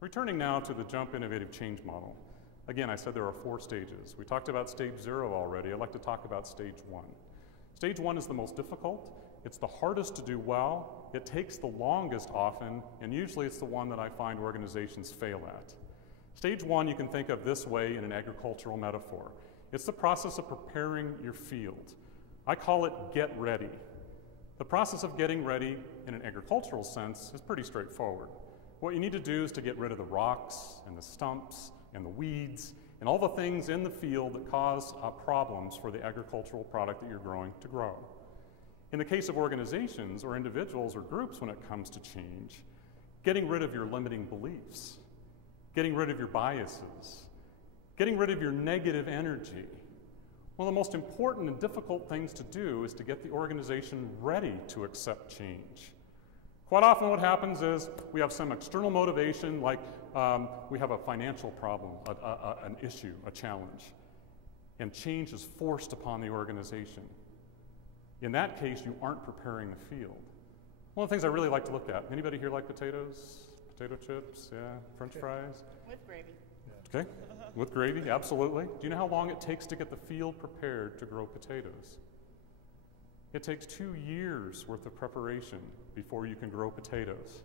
Returning now to the JUMP Innovative Change Model. Again, I said there are 4 stages. We talked about stage 0 already. I'd like to talk about stage 1. Stage 1 is the most difficult. It's the hardest to do well. It takes the longest often, and usually it's the one that I find organizations fail at. Stage 1 you can think of this way in an agricultural metaphor. It's the process of preparing your field. I call it get ready. The process of getting ready in an agricultural sense is pretty straightforward. What you need to do is to get rid of the rocks and the stumps and the weeds and all the things in the field that cause problems for the agricultural product that you're growing to grow. In the case of organizations or individuals or groups when it comes to change, getting rid of your limiting beliefs, getting rid of your biases, getting rid of your negative energy. One of the most important and difficult things to do is to get the organization ready to accept change. Quite often what happens is we have some external motivation, like we have a financial problem, an issue, a challenge, and change is forced upon the organization. In that case, you aren't preparing the field. One of the things I really like to look at, anybody here like potatoes? Potato chips, yeah, French fries? With gravy. Okay, with gravy, absolutely. Do you know how long it takes to get the field prepared to grow potatoes? It takes 2 years worth of preparation before you can grow potatoes.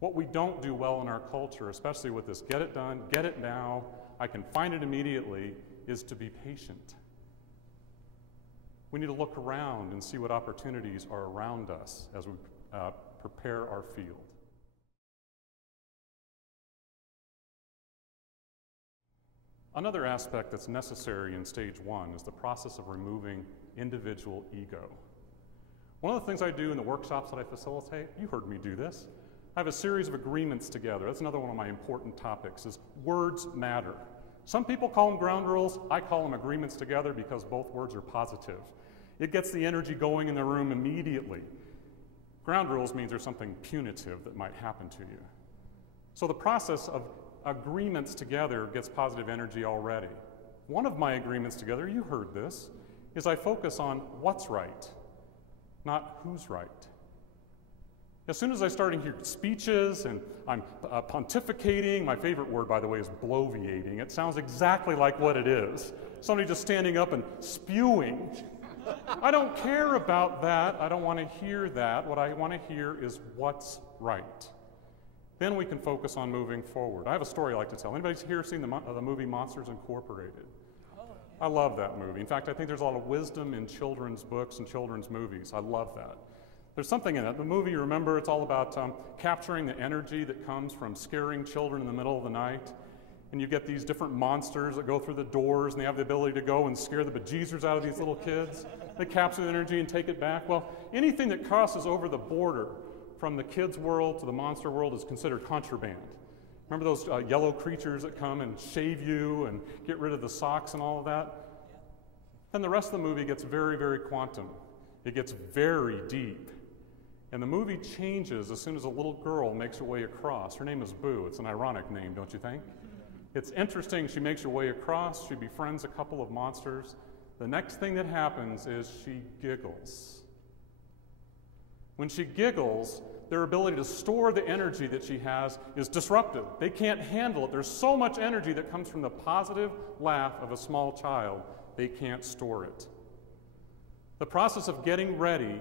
What we don't do well in our culture, especially with this get it done, get it now, I can find it immediately, is to be patient. We need to look around and see what opportunities are around us as we prepare our field. Another aspect that's necessary in stage 1 is the process of removing individual ego. One of the things I do in the workshops that I facilitate, you heard me do this, I have a series of agreements together. That's another one of my important topics, is words matter. Some people call them ground rules, I call them agreements together because both words are positive. It gets the energy going in the room immediately. Ground rules means there's something punitive that might happen to you. So the process of agreements together gets positive energy already. One of my agreements together, you heard this, is I focus on what's right, not who's right. As soon as I start to hear speeches and I'm pontificating, my favorite word, by the way, is bloviating. It sounds exactly like what it is. Somebody just standing up and spewing. I don't care about that. I don't want to hear that. What I want to hear is what's right. Then we can focus on moving forward. I have a story I like to tell. Anybody here seen the movie Monsters Incorporated? I love that movie. In fact, I think there's a lot of wisdom in children's books and children's movies. I love that. There's something in it. The movie, you remember, it's all about capturing the energy that comes from scaring children in the middle of the night. And you get these different monsters that go through the doors, and they have the ability to go and scare the bejesus out of these little kids. They capture the energy and take it back. Well, anything that crosses over the border from the kids' world to the monster world is considered contraband. Remember those yellow creatures that come and shave you and get rid of the socks and all of that? Then the rest of the movie gets very, very quantum. It gets very deep. And the movie changes as soon as a little girl makes her way across. Her name is Boo. It's an ironic name, don't you think? It's interesting. She makes her way across. She befriends a couple of monsters. The next thing that happens is she giggles. When she giggles, their ability to store the energy that she has is disrupted. They can't handle it. There's so much energy that comes from the positive laugh of a small child, they can't store it. The process of getting ready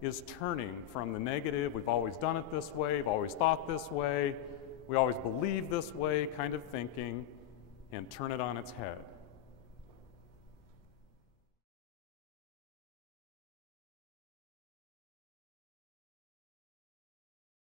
is turning from the negative, we've always done it this way, we've always thought this way, we always believe this way kind of thinking, and turn it on its head.